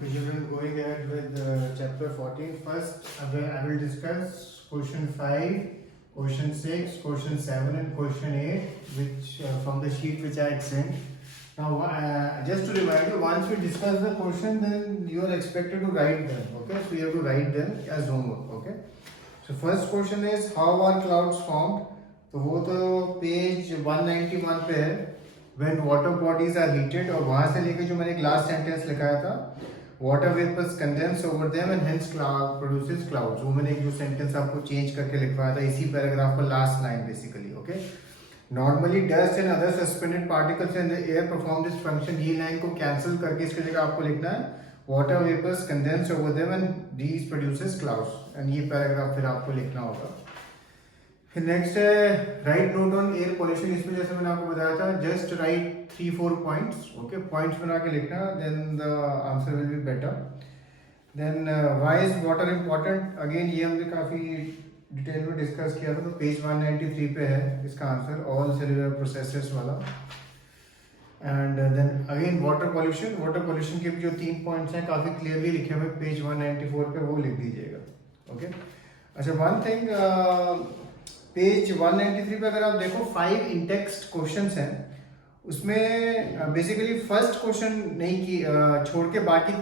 Okay, children, going ahead with chapter 14. First, I will discuss question 5, question 6, question 7, and question 8, which from the sheet which I had sent. Now, just to remind you, once we discuss the question, then you are expected to write them. Okay, so you have to write them as homework. Okay. So first question is how are clouds formed? तो वो तो page 191 पे है. When water bodies are heated, और वहाँ से लेके जो मैंने एक लास्ट सेंटेंस लिखाया था, water vapors condense over them and hence cloud produces clouds. वो मैंने एक जो सेंटेंस आपको चेंज करके लिखवाया था इसी पैराग्राफ का last line basically. Okay, normally dust and other suspended particles in the air perform this function. ये लाइन को कैंसिल करके इसकी जगह आपको लिखना है water vapors condense over them and these produces clouds. and ये पैराग्राफ फिर आपको लिखना होगा. फिर नेक्स्ट है write note on air pollution. इसमें जैसे मैंने आपको बताया था just write 3-4 points. Okay, points बना के लिखना, then the answer will be better. Then why is water important, again ये हमने काफ़ी डिटेल में डिस्कस किया था, तो पेज 193 पे है इसका आंसर, ऑल सेलुलर प्रोसेसेस वाला. And then again water pollution के भी जो 3 पॉइंट्स हैं काफ़ी क्लियरली लिखे हुए पेज 194 पे, वो लिख दीजिएगा. ओके, अच्छा वन थिंग, पेज 193 पे अगर आप देखो 5 इंटेक्स्ट क्वेश्चंस हैं, उसमें बेसिकली फर्स्ट क्वेश्चन नहीं की छोड़ के बाकी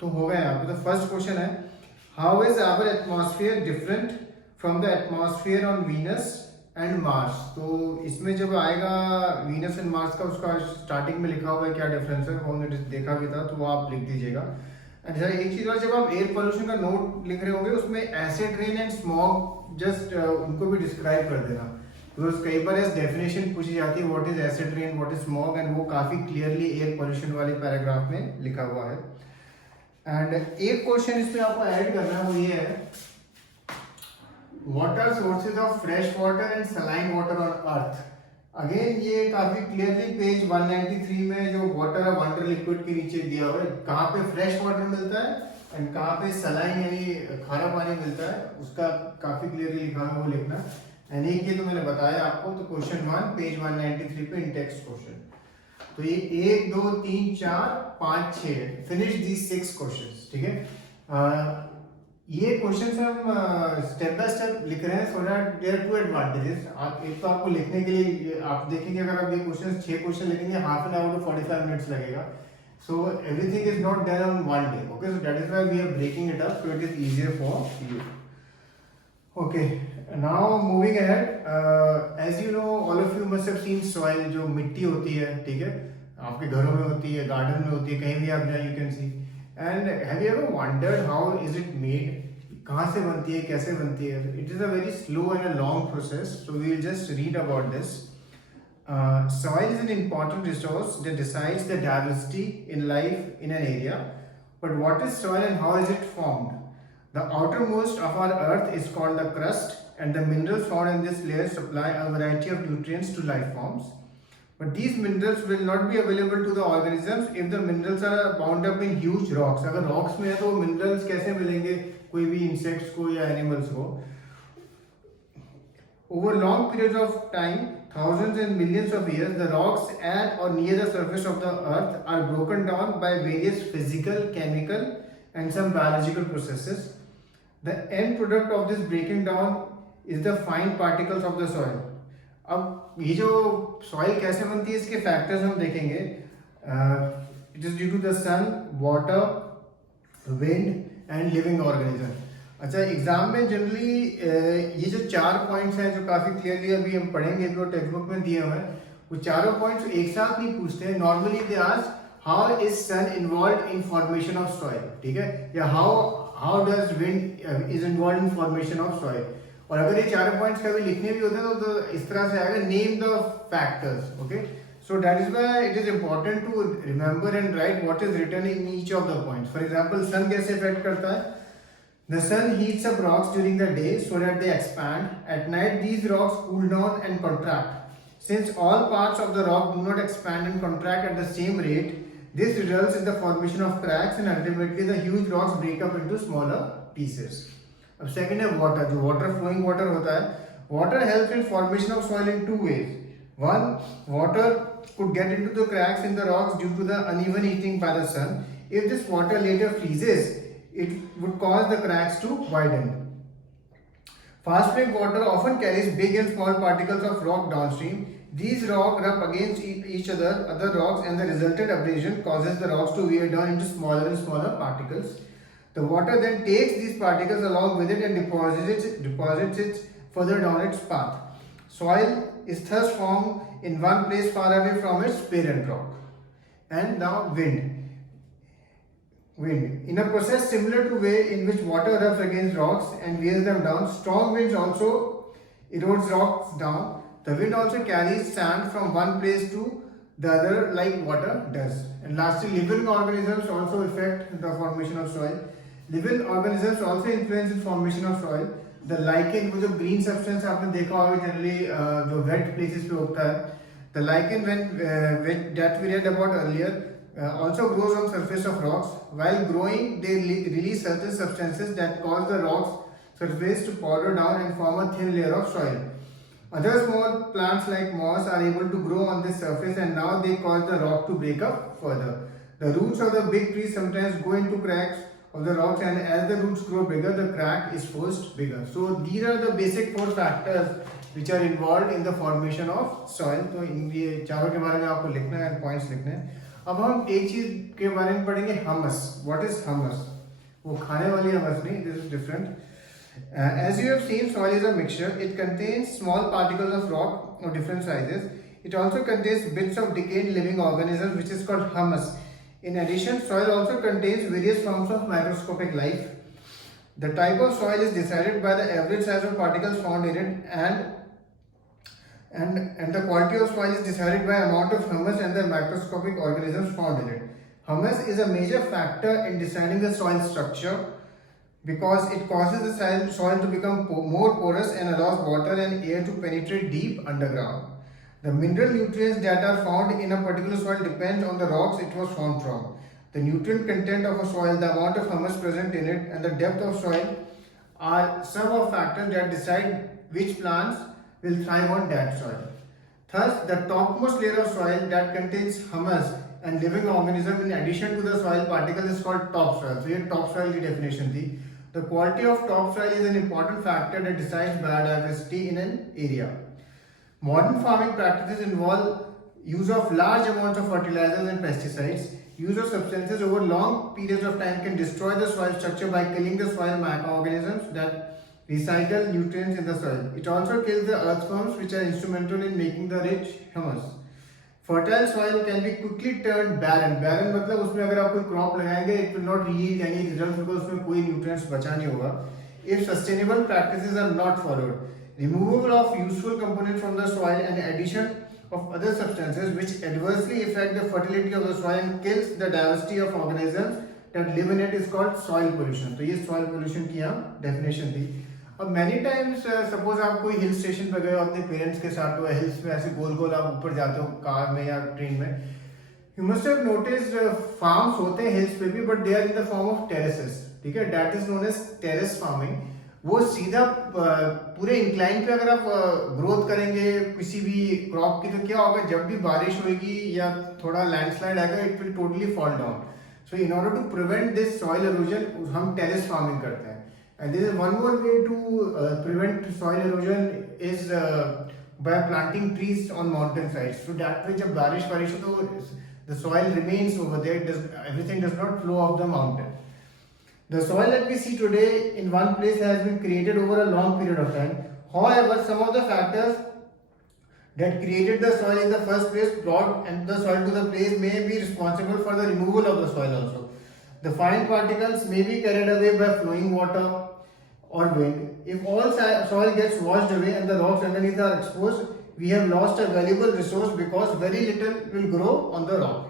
तो हो गए यहाँ पे. तो फर्स्ट क्वेश्चन है how is our atmosphere different from the atmosphere on Venus and Mars. तो इसमें जब आएगा वीनस एंड मार्स का, उसका स्टार्टिंग में लिखा हुआ है क्या डिफरेंस है, वो हमने देखा भी था, तो वो आप लिख दीजिएगा. अच्छा, एक चीज और, जब आप एयर पोल्यूशन का नोट लिख रहे होंगे उसमें acid rain and smog just उनको भी डिस्क्राइब कर देना, बिकॉज कई बार ऐसी डेफिनेशन पूछी जाती है what is acid rain, what is smog, and वो काफी क्लियरली एयर पोल्यूशन वाले पैराग्राफ में लिखा हुआ है. एंड एक क्वेश्चन इसमें आपको ऐड करना है, वो ये है what are sources of fresh water and saline water on earth. Again ये काफी क्लियरली पेज 193 में जो वाटर ऑफ वंडर लिक्विड के नीचे दिया हुआ है, कहाँ पे फ्रेश वाटर मिलता है एंड कहाँ पे सलाइन यानी खारा पानी मिलता है, उसका काफी क्लियरली लिखा है, वो लिखना. एंड एक ये तो मैंने बताया आपको, तो क्वेश्चन 1 पेज 193 पे इंटेक्स्ट क्वेश्चन. तो ये 1 2 3 4 5 6 फिनिश दीज 6 क्वेश्चंस. ठीक है, ये क्वेश्चन हम स्टेप बाय स्टेप लिख रहे हैं, so that there are 2 advantages. आप एक तो आपको लिखने के लिए आप देखेंगे, अगर आप ये क्वेश्चन 6 क्वेश्चन लिखेंगे, half an hour to 45 minutes लगेगा. So everything is not done on one day. Okay, so that is why we are breaking it up, so it is easier for you. Okay, now moving ahead, as you know all of you must have seen soil, जो मिट्टी होती है, ठीक है, आपके घरों में होती है, गार्डन में होती है, कहीं भी आप जाए you can see. And have you ever wondered how is it made, कहाँ से बनती है, कैसे बनती है. It is a very slow and a long process, so we will just read about this. Soil is an important resource that decides the diversity in life in an area. But what is soil and how is it formed? The outermost of our earth is called the crust, and the minerals found in this layer supply a variety of nutrients to life forms. But these minerals will not be available to the organisms if the minerals are bound up in huge rocks. अगर rocks में है तो minerals कैसे मिलेंगे कोई भी insects को या animals को. Over long periods of time, thousands and millions of years, the rocks at or near the surface of the earth are broken down by various physical, chemical and some biological processes. The end product of this breaking down is the fine particles of the soil. अब ये जो soil कैसे बनती है इसके factors हम देखेंगे. It is due to the sun, water, wind and living organism. अच्छा, एग्जाम में जनरली ये जो 4 पॉइंट्स हैं जो काफी क्लियरली अभी हम पढ़ेंगे, जो टेक्स्ट बुक में दिए हुए हैं, वो चारों पॉइंट्स एक साथ नहीं पूछते हैं. Normally they ask how is sun involve in formation of soil, ठीक है, या how does wind is involve in formation of soil. और अगर ये चारों पॉइंट्स कभी लिखने भी होते हैं तो इस तरह से आएगा name the factors. Okay, so that is why it is important to remember and write what is written in each of the points. For example sun कैसे इफेक्ट करता है. The sun heats up rocks during the day so that they expand. At night, these rocks cool down and contract. Since all parts of the rock do not expand and contract at the same rate, this results in the formation of cracks and ultimately the huge rocks break up into smaller pieces. अब second है water, जो water flowing water होता है. Water helps in formation of soil in 2 ways. One, water could get into the cracks in the rocks due to the uneven heating by the sun. If this water later freezes, it would cause the cracks to widen. Fast flowing water often carries big and small particles of rock downstream. These rocks rub against each other rocks, and the resultant abrasion causes the rocks to wear down into smaller and smaller particles. The water then takes these particles along with it and deposits it further down its path. Soil is thus formed in one place far away from its parent rock. And now wind. In a process similar to way in which water rubs against rocks and wears them down, strong winds also erodes rocks down. The wind also carries sand from one place to the other like water does. And lastly, living organisms also affect the formation of soil. Living organisms also influence the formation of soil. The lichen, वो जो green substance आपने देखा होगा generally जो wet places पे होता है. The lichen when that we read about earlier also grows on surface of rocks. While growing, they release certain substances that cause the rocks surface to powder down and form a thin layer of soil. Other small plants like moss are able to grow on this surface, and now they cause the rock to break up further. The roots of the big trees sometimes go into cracks of the rocks, and as the roots grow bigger, the crack is forced bigger. So these are the basic 4 factors which are involved in the formation of soil. तो ये चारों के बारे में आपको लिखना है, points लिखने हैं. अब हम एक चीज के बारे में पढ़ेंगे, हमस. व्हाट इज हमस? वो खाने वाली हमस नहीं, this is different. As you have seen, soil is a mixture. It contains small particles of rock of different sizes. It also contains bits of decayed living organisms, which is called humus. In addition, soil also contains various forms of microscopic life. The type of soil is decided by the average size of particles found in it, and the quality of soil is decided by amount of humus and the microscopic organisms found in it. Humus is a major factor in deciding the soil structure because it causes the soil to become more porous and allows water and air to penetrate deep underground. The mineral nutrients that are found in a particular soil depend on the rocks it was formed from. The nutrient content of a soil, the amount of humus present in it, and the depth of soil are some of factors that decide which plants will thrive on that soil. Thus, the topmost layer of soil that contains humus and living organism in addition to the soil particles is called topsoil. So, here topsoil की definition थी. The quality of topsoil is an important factor that decides biodiversity in an area. Modern farming practices involve use of large amounts of fertilizers and pesticides. Use of substances over long periods of time can destroy the soil structure by killing the soil microorganisms that recycle nutrients in the soil. It also kills the earthworms which are instrumental in making the rich humus. Fertile soil can be quickly turned barren. Barren मतलब उसमें अगर आप कोई crop लगाएंगे, it will not yield any results because उसमें कोई nutrients बचा नहीं होगा. If sustainable practices are not followed, removal of useful components from the soil and addition of other substances which adversely affect the fertility of the soil and kills the diversity of organisms that live in it is called soil pollution. तो ये soil pollution की यहाँ definition थी. अब many times suppose आप कोई hill station पर गए हो अपने पेरेंट्स के साथ, तो हिल्स में ऐसे गोल गोल आप ऊपर जाते हो कार में या ट्रेन में. You must have noticed farms होते हैं हिल्स पे भी, but they are in the form of terraces. ठीक है, that is known as terrace farming. वो सीधा पूरे इंक्लाइन पे अगर आप ग्रोथ करेंगे किसी भी क्रॉप की, तो क्या होगा, जब भी बारिश होगी या थोड़ा लैंडस्लाइड आएगा, it will totally fall down. So in order to prevent this soil erosion हम टेरेस फार्मिंग करते हैं. And there is one more way to prevent soil erosion is by planting trees on mountain sides. So that way, जब बारिश हो तो the soil remains over there. Everything does not flow off the mountain. The soil that we see today in one place has been created over a long period of time. However, some of the factors that created the soil in the first place brought and the soil to the place may be responsible for the removal of the soil also. The fine particles may be carried away by flowing water or wind. If all soil gets washed away and the rocks underneath are exposed, we have lost a valuable resource because very little will grow on the rock.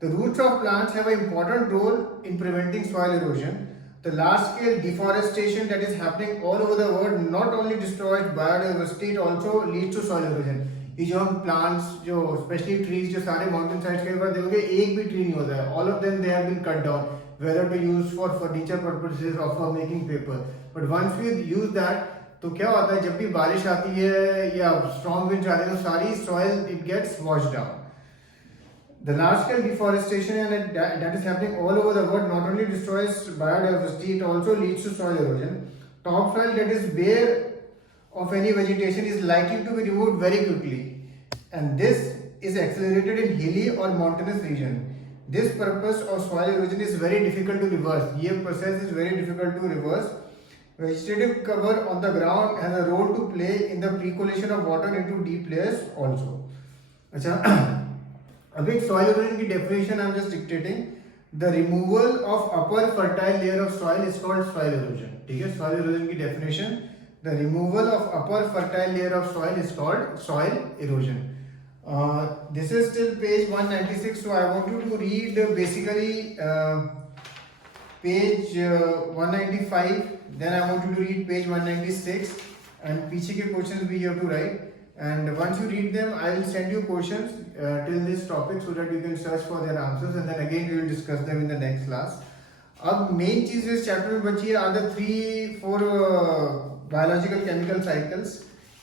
The roots of plants have an important role in preventing soil erosion. The large-scale deforestation that is happening all over the world not only destroys biodiversity, it also leads to soil erosion. ये जो हम plants जो specially trees जो सारे mountain sides के ऊपर देखोगे, एक भी ट्री नहीं होता है. All of them they have been cut down whether to use for furniture purposes और for making paper. But once we use that, तो क्या होता है, जब भी बारिश आती है या स्ट्रॉन्ग विंड आती है, तो सारी soil it gets washed down. The large scale deforestation and that is happening all over the world not only destroys biodiversity, it also leads to soil erosion. Topsoil that is bare of any vegetation is likely to be removed very quickly, and this is accelerated in hilly or mountainous region. This purpose of soil erosion is very difficult to reverse. ये process is very difficult to reverse. Vegetative cover on the ground has a role to play in the percolation of water into deep layers also. अच्छा अब एक soil erosion की definition I'm just dictating. The removal of upper fertile layer of soil is called soil erosion. ठीक है, soil erosion की definition. The removal of upper fertile layer of soil is called soil erosion. This is still page 196, so I want you to read basically page 195. Then I want you to read page 196, and पीछे के questions भी you have to write. And once you read them, I will send you questions till this topic so that you can search for their answers, and then again we will discuss them in the next class. अब main चीज इस chapter में बची है are the 3-4 biological chemical cycles.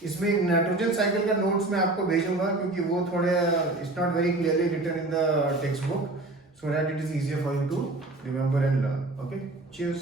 इसमें एक nitrogen cycle का notes मैं आपको भेजूंगा क्योंकि वो थोड़े it's not very clearly written in the textbook, so that it is easier for you to remember and learn. Okay, cheers.